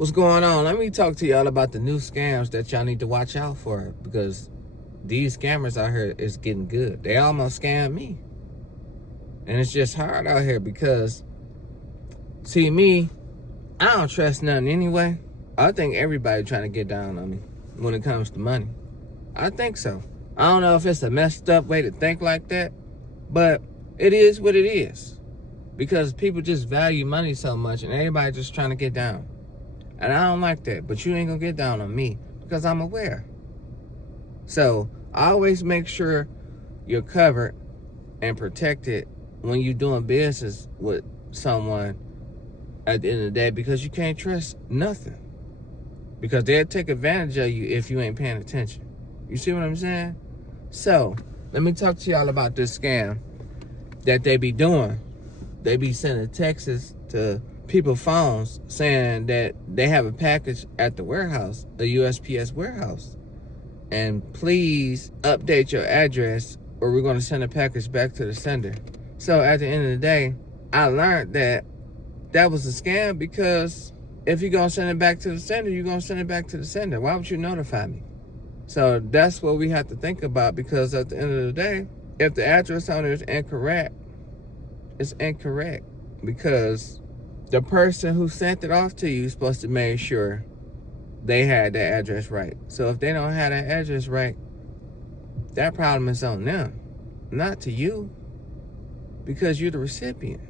What's going on? Let me talk to y'all about the new scams that y'all need to watch out for, because these scammers out here is getting good. They almost scammed me. And it's just hard out here because, see, me, I don't trust nothing anyway. I think everybody trying to get down on me when it comes to money. I think so. I don't know if it's a messed up way to think like that, but it is what it is. Because people just value money so much and everybody just trying to get down. And I don't like that, but you ain't gonna get down on me because I'm aware. So I always make sure you're covered and protected when you're doing business with someone at the end of the day, because you can't trust nothing. Because they'll take advantage of you if you ain't paying attention. You see what I'm saying? So let me talk to y'all about this scam that they be doing. They be sending texts to people's phones saying that they have a package at the warehouse, the USPS warehouse, and please update your address or we're going to send a package back to the sender. So at the end of the day, I learned that that was a scam, because if you're going to send it back to the sender, you're going to send it back to the sender. Why would you notify me? So that's what we have to think about, because at the end of the day, if the address on it is incorrect, it's incorrect, because the person who sent it off to you is supposed to make sure they had that address right. So if they don't have that address right, that problem is on them, not to you, because you're the recipient.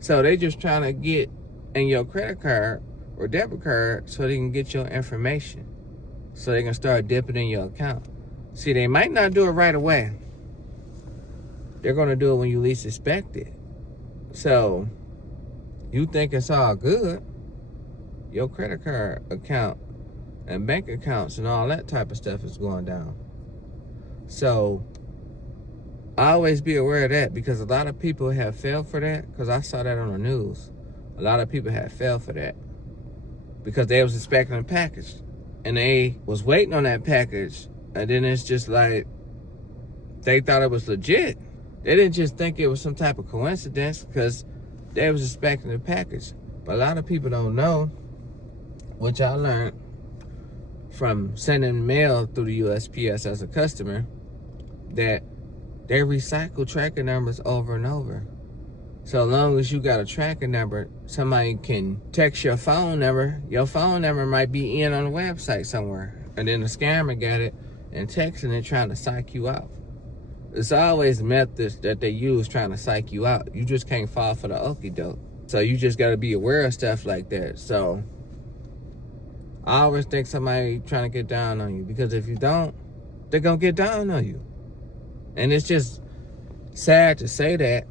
So they just trying to get in your credit card or debit card so they can get your information, so they can start dipping in your account. See, they might not do it right away. They're going to do it when you least expect it. So you think it's all good, your credit card account and bank accounts and all that type of stuff is going down. So I always be aware of that, because a lot of people have failed for that, because I saw that on the news. A lot of people have failed for that because they was expecting a package and they was waiting on that package, and then it's just like they thought it was legit. They didn't just think it was some type of coincidence, because they was expecting a package. But a lot of people don't know, which I learned from sending mail through the USPS as a customer, that they recycle tracking numbers over and over. So long as you got a tracking number, somebody can text your phone number. Your phone number might be in on the website somewhere, and then the scammer got it and texting it trying to psych you out. It's always methods that they use trying to psych you out. You just can't fall for the okie doke. So you just got to be aware of stuff like that. So I always think somebody trying to get down on you, because if you don't, they're going to get down on you. And it's just sad to say that,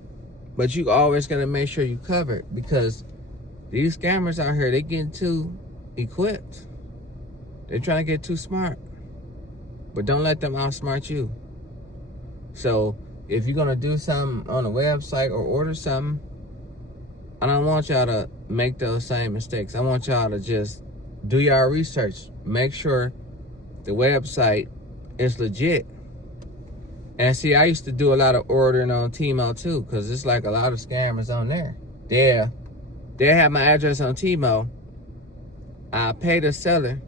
but you always got to make sure you covered, because these scammers out here, they getting too equipped. They're trying to get too smart. But don't let them outsmart you. So if you're going to do something on a website or order something, I don't want y'all to make those same mistakes. I want y'all to just do y'all research. Make sure the website is legit. And see, I used to do a lot of ordering on Tmall too, because it's like a lot of scammers on there. They have my address on Tmall. I pay the seller.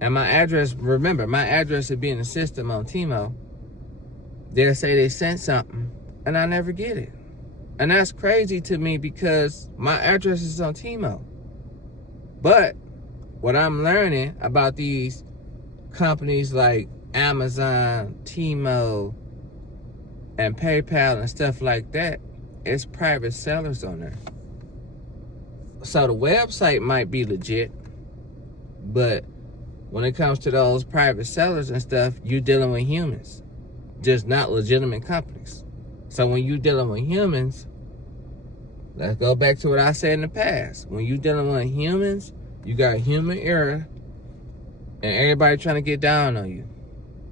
And my address, remember, my address would be in the system on Tmall. They'll say they sent something, and I never get it. And that's crazy to me, because my address is on Tmall. But what I'm learning about these companies like Amazon, Tmall, and PayPal and stuff like that, it's private sellers on there. So the website might be legit, but when it comes to those private sellers and stuff, you're dealing with humans, just not legitimate companies. So when you're dealing with humans, let's go back to what I said in the past. When you're dealing with humans, you got human error and everybody trying to get down on you.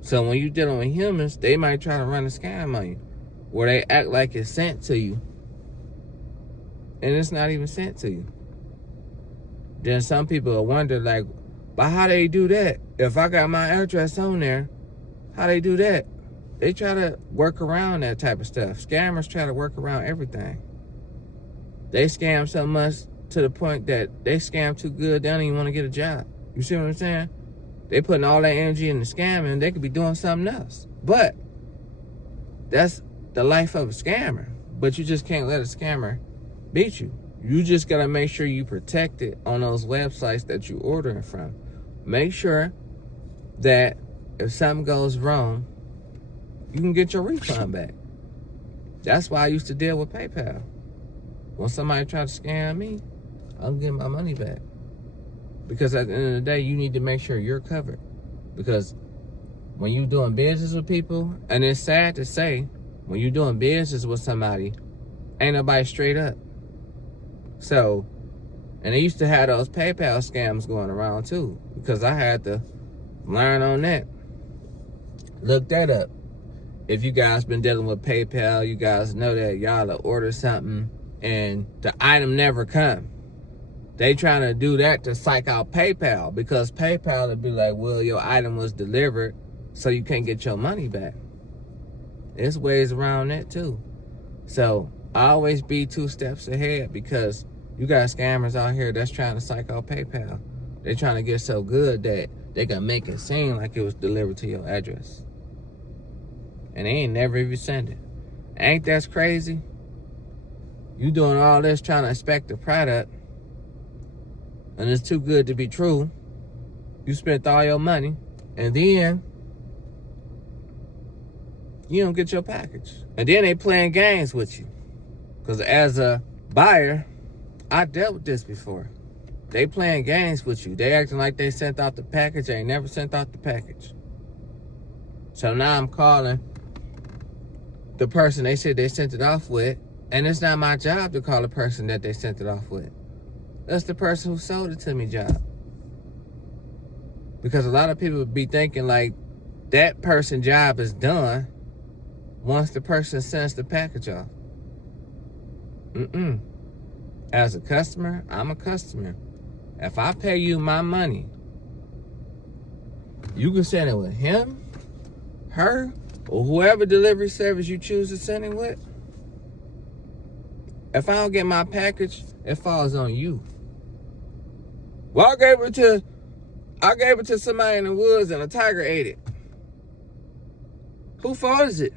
So when you're dealing with humans, they might try to run a scam on you, where they act like it's sent to you, and it's not even sent to you. Then some people will wonder, like, but how they do that? If I got my address on there, how they do that? They try to work around that type of stuff. Scammers try to work around everything. They scam so much to the point that they scam too good, they don't even want to get a job. You see what I'm saying? They putting all that energy in the scamming, they could be doing something else. But that's the life of a scammer. But you just can't let a scammer beat you. You just got to make sure you protect it on those websites that you're ordering from. Make sure that if something goes wrong, you can get your refund back. That's why I used to deal with PayPal. When somebody tried to scam me, I'm getting my money back. Because at the end of the day, you need to make sure you're covered. Because when you're doing business with people, and it's sad to say, when you're doing business with somebody, ain't nobody straight up. So, and they used to have those PayPal scams going around too, because I had to learn on that. Look that up. If you guys been dealing with PayPal, you guys know that y'all will order something and the item never come. They trying to do that to psych out PayPal, because PayPal would be like, well, your item was delivered, so you can't get your money back. There's ways around that too. So I always be 2 steps ahead, because you got scammers out here that's trying to psych out PayPal. They're trying to get so good that they can make it seem like it was delivered to your address. And they ain't never even sent it. Ain't that crazy? You doing all this trying to inspect the product, and it's too good to be true. You spent all your money, and then you don't get your package. And then they playing games with you. Because as a buyer, I dealt with this before. They playing games with you. They acting like they sent out the package. They ain't never sent out the package. So now I'm calling the person they said they sent it off with, and it's not my job to call the person that they sent it off with. That's the person who sold it to me job. Because a lot of people be thinking like that person's job is done once the person sends the package off. As a customer, I'm a customer. If I pay you my money, you can send it with him, her, or whoever delivery service you choose to send it with. If I don't get my package, it falls on you. Well, I gave it to somebody in the woods and a tiger ate it. Whose fault is it?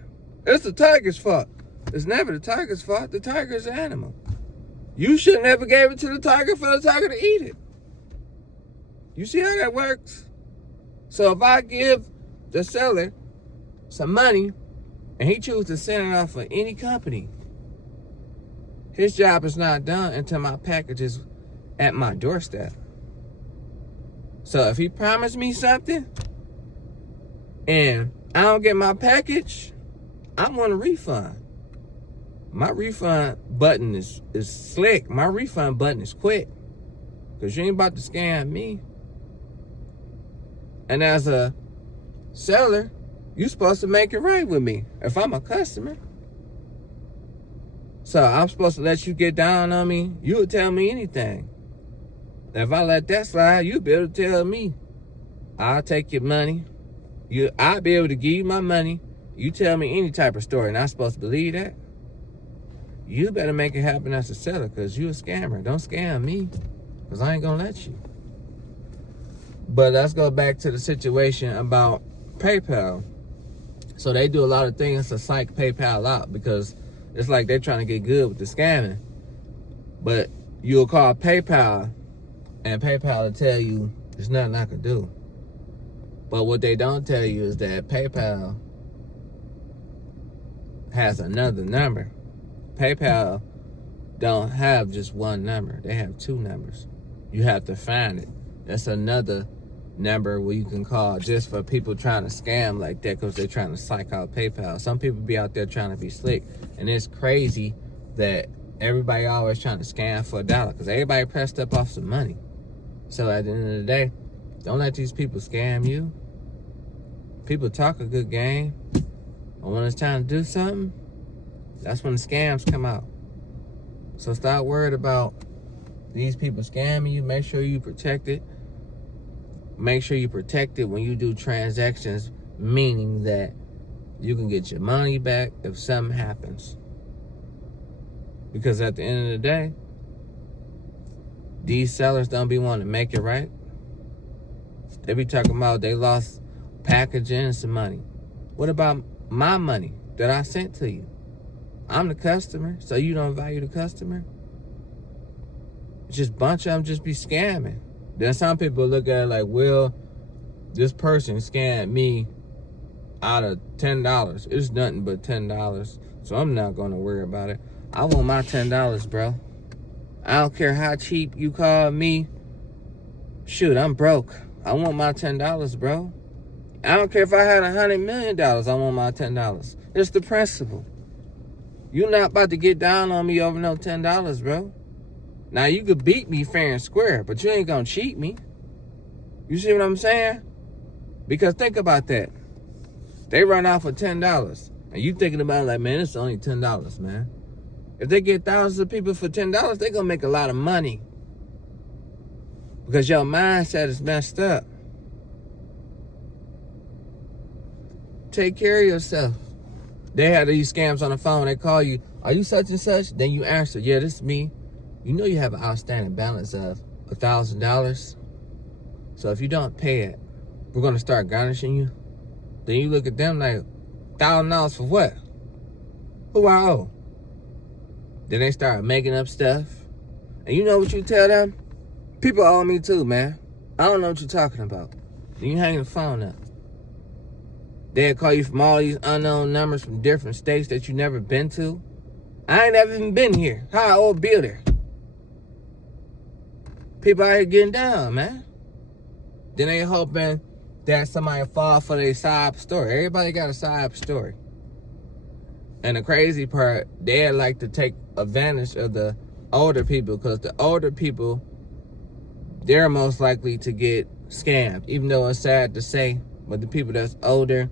It's the tiger's fault. It's never the tiger's fault. The tiger's an animal. You should never gave it to the tiger for the tiger to eat it. You see how that works? So if I give the seller some money and he chooses to send it off for any company, his job is not done until my package is at my doorstep. So if he promised me something and I don't get my package, I want a refund. My refund button is slick. My refund button is quick. Because you ain't about to scam me. And as a seller, you're supposed to make it right with me if I'm a customer. So I'm supposed to let you get down on me. You would tell me anything. If I let that slide, you'll be able to tell me, I'll take your money. I'll be able to give you my money. You tell me any type of story and I'm supposed to believe that? You better make it happen as a seller, because you a scammer. Don't scam me, because I ain't going to let you. But let's go back to the situation about PayPal. So they do a lot of things to psych PayPal out, because it's like they're trying to get good with the scamming. But you'll call PayPal, and PayPal will tell you there's nothing I can do. But what they don't tell you is that PayPal has another number. PayPal don't have just one number. They have 2 numbers. You have to find it. That's another number where you can call just for people trying to scam like that, because they're trying to psych out PayPal. Some people be out there trying to be slick, and it's crazy that everybody always trying to scam for $1, because everybody pressed up off some money. So at the end of the day, don't let these people scam you. People talk a good game, but when it's time to do something, that's when the scams come out. So stop worried about these people scamming you. Make sure you protect it. Make sure you protect it when you do transactions, meaning that you can get your money back if something happens. Because at the end of the day, these sellers don't be wanting to make it right. They be talking about they lost packaging and some money. What about my money that I sent to you? I'm the customer, so you don't value the customer? Just a bunch of them just be scamming. Then some people look at it like, well, this person scammed me out of $10. It's nothing but $10, so I'm not going to worry about it. I want my $10, bro. I don't care how cheap you call me. Shoot, I'm broke. I want my $10, bro. I don't care if I had $100 million. I want my $10. It's the principle. You're not about to get down on me over no $10, bro. Now, you could beat me fair and square, but you ain't going to cheat me. You see what I'm saying? Because think about that. They run off for $10. And you thinking about it like, man, it's only $10, man. If they get thousands of people for $10, they're going to make a lot of money. Because your mindset is messed up. Take care of yourself. They had these scams on the phone. They call you, are you such and such? Then you answer, yeah, this is me. You know you have an outstanding balance of $1,000. So if you don't pay it, we're going to start garnishing you. Then you look at them like, $1,000 for what? Who I owe? Then they start making up stuff. And you know what you tell them? People owe me too, man. I don't know what you're talking about. Then you hang the phone up. They'll call you from all these unknown numbers from different states that you never been to. I ain't never even been here. How I owe a bill there? People out here getting down, man. Then they hoping that somebody fall for their side story. Everybody got a side story. And the crazy part, they like to take advantage of the older people, because the older people, they're most likely to get scammed. Even though it's sad to say, but the people that's older,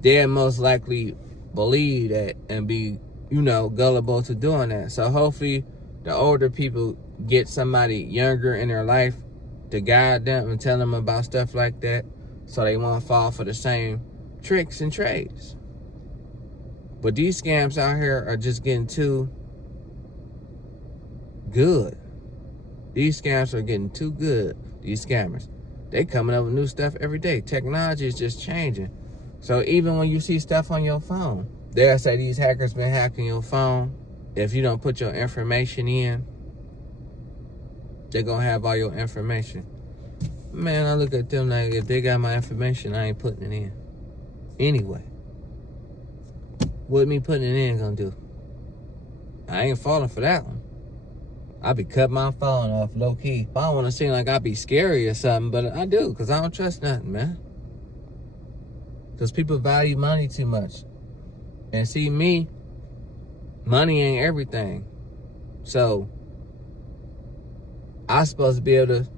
they're most likely believe that and be, gullible to doing that. So hopefully the older people get somebody younger in their life to guide them and tell them about stuff like that, so they won't fall for the same tricks and trades. But these scams out here are just getting too good. These scams are getting too good, these scammers. They coming up with new stuff every day. Technology is just changing. So even when you see stuff on your phone, they'll say these hackers been hacking your phone. If you don't put your information in, they're going to have all your information. Man, I look at them like, if they got my information, I ain't putting it in. Anyway, what me putting it in gonna do? I ain't falling for that one. I be cutting my phone off low key. I don't want to seem like I be scary or something, but I do, because I don't trust nothing, man. Because people value money too much. And see, me, money ain't everything. So I'm supposed to be able to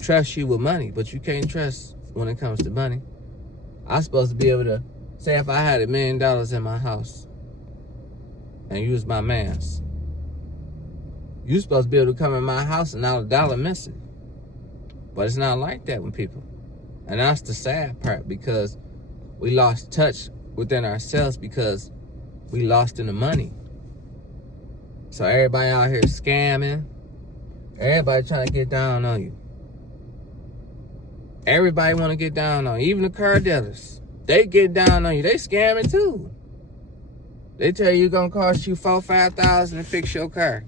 trust you with money, but you can't trust when it comes to money. I'm supposed to be able to say, if I had $1 million in my house and you was my mans, you supposed to be able to come in my house and not a dollar missing. But it's not like that with people. And that's the sad part, because we lost touch within ourselves because we lost in the money. So everybody out here scamming. Everybody trying to get down on you. Everybody want to get down on you. Even the car dealers, they get down on you. They scamming too. They tell you it's going to cost you $4,000-$5,000 to fix your car.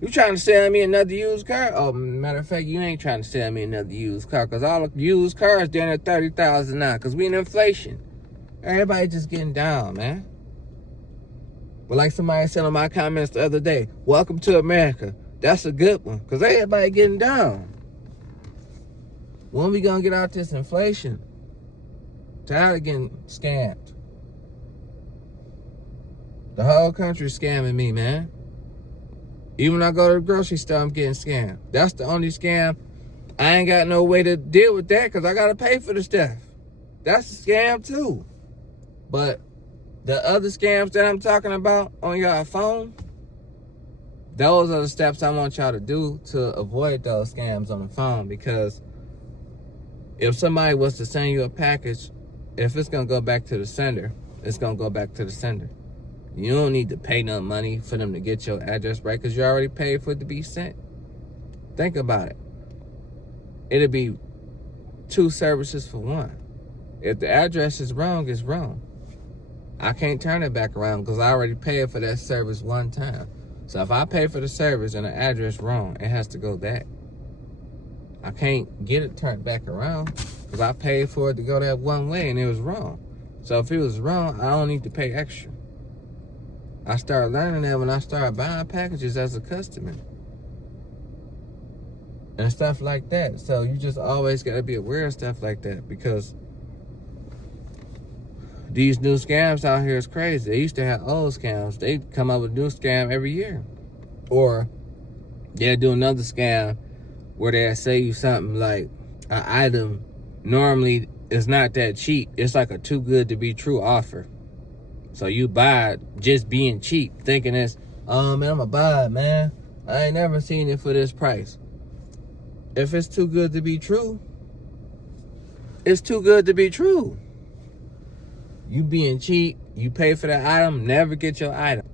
You trying to sell me another used car? Oh, matter of fact, you ain't trying to sell me another used car, because all the used cars down at $30,000 now, because we in inflation. Everybody just getting down, man. But like somebody said in my comments the other day, welcome to America. That's a good one, because everybody getting down. When we gonna get out this inflation? Tired of getting scammed. The whole country's scamming me, man. Even when I go to the grocery store, I'm getting scammed. That's the only scam. I ain't got no way to deal with that, because I got to pay for the stuff. That's a scam too. But the other scams that I'm talking about on your phone, those are the steps I want y'all to do to avoid those scams on the phone. Because if somebody was to send you a package, if it's going to go back to the sender, it's going to go back to the sender. You don't need to pay no money for them to get your address right, because you already paid for it to be sent. Think about it. It'll be 2 services for one. If the address is wrong, it's wrong. I can't turn it back around because I already paid for that service one time. So if I pay for the service and the address wrong, it has to go back. I can't get it turned back around because I paid for it to go that one way and it was wrong. So if it was wrong, I don't need to pay extra. I started learning that when I started buying packages as a customer. And stuff like that. So you just always got to be aware of stuff like that, because these new scams out here is crazy. They used to have old scams. They come up with a new scam every year. Or they'll do another scam where they'll say you something like an item normally is not that cheap. It's like a too good to be true offer. So you buy it just being cheap, thinking it's, oh man, I'm gonna buy it, man. I ain't never seen it for this price. If it's too good to be true, it's too good to be true. You being cheap, you pay for the item, never get your item.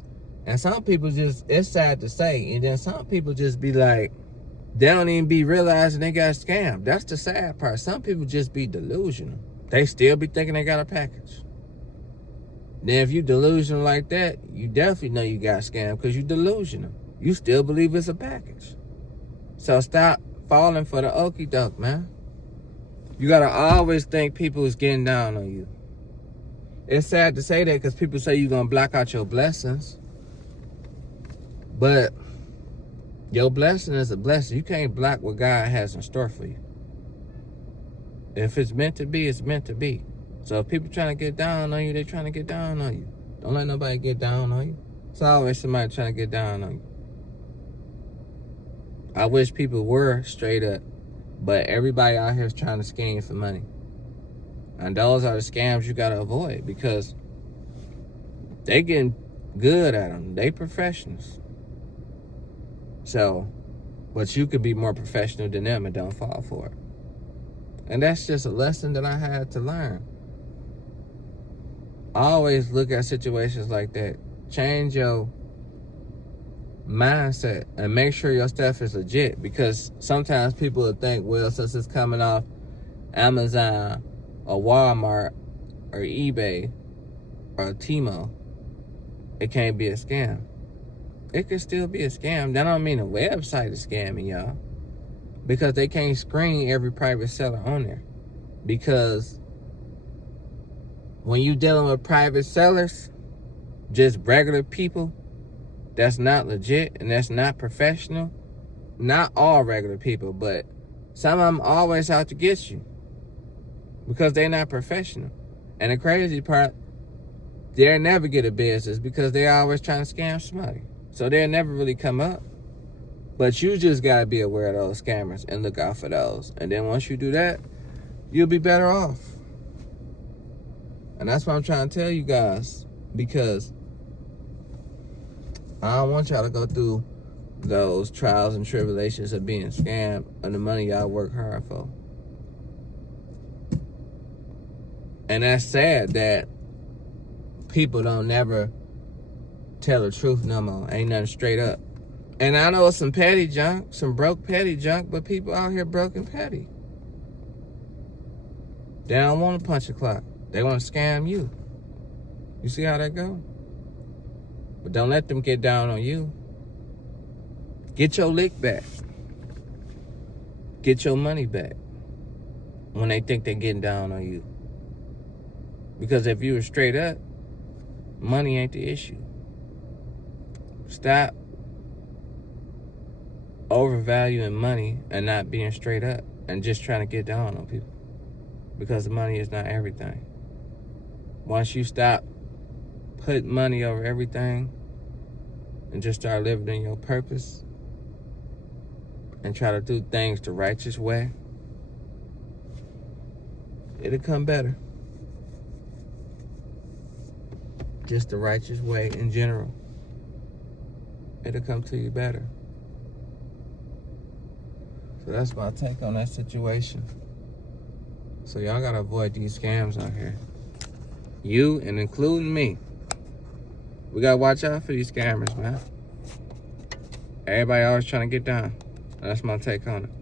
And some people just, it's sad to say, and then some people just be like, they don't even be realizing they got scammed. That's the sad part. Some people just be delusional. They still be thinking they got a package. Then if you delusional like that, you definitely know you got scammed because you delusional. You still believe it's a package. So stop falling for the okie doke, man. You gotta always think people is getting down on you. It's sad to say that because people say you're gonna block out your blessings. But your blessing is a blessing. You can't block what God has in store for you. If it's meant to be, it's meant to be. So if people trying to get down on you, they trying to get down on you. Don't let nobody get down on you. It's always somebody trying to get down on you. I wish people were straight up, but everybody out here is trying to scheme for money. And those are the scams you gotta avoid because they getting good at them. They professionals. So, but you could be more professional than them and don't fall for it. And that's just a lesson that I had to learn. Always look at situations like that. Change your mindset and make sure your stuff is legit, because sometimes people will think, well, since it's coming off Amazon or Walmart or eBay or Timo, it can't be a scam. It could still be a scam. That don't mean a website is scamming y'all, because they can't screen every private seller on there. Because when you dealing with private sellers, just regular people, that's not legit and that's not professional. Not all regular people, but some of them always out to get you because they're not professional. And the crazy part, they'll never get a business because they're always trying to scam somebody. So they'll never really come up. But you just got to be aware of those scammers and look out for those. And then once you do that, you'll be better off. And that's what I'm trying to tell you guys, because I don't want y'all to go through those trials and tribulations of being scammed and the money y'all work hard for. And that's sad that people don't never tell the truth no more. Ain't nothing straight up. And I know it's some petty junk, some broke petty junk, but people out here broke and petty. They don't want to punch a clock. They want to scam you. You see how that go? But don't let them get down on you. Get your lick back. Get your money back when they think they're getting down on you. Because if you were straight up, money ain't the issue. Stop overvaluing money and not being straight up and just trying to get down on people. Because money is not everything. Once you stop putting money over everything and just start living in your purpose and try to do things the righteous way, it'll come better. Just the righteous way in general. It'll come to you better. So that's my take on that situation. So y'all gotta avoid these scams out here. You and including me. We gotta watch out for these scammers, man. Everybody always trying to get down. That's my take on it.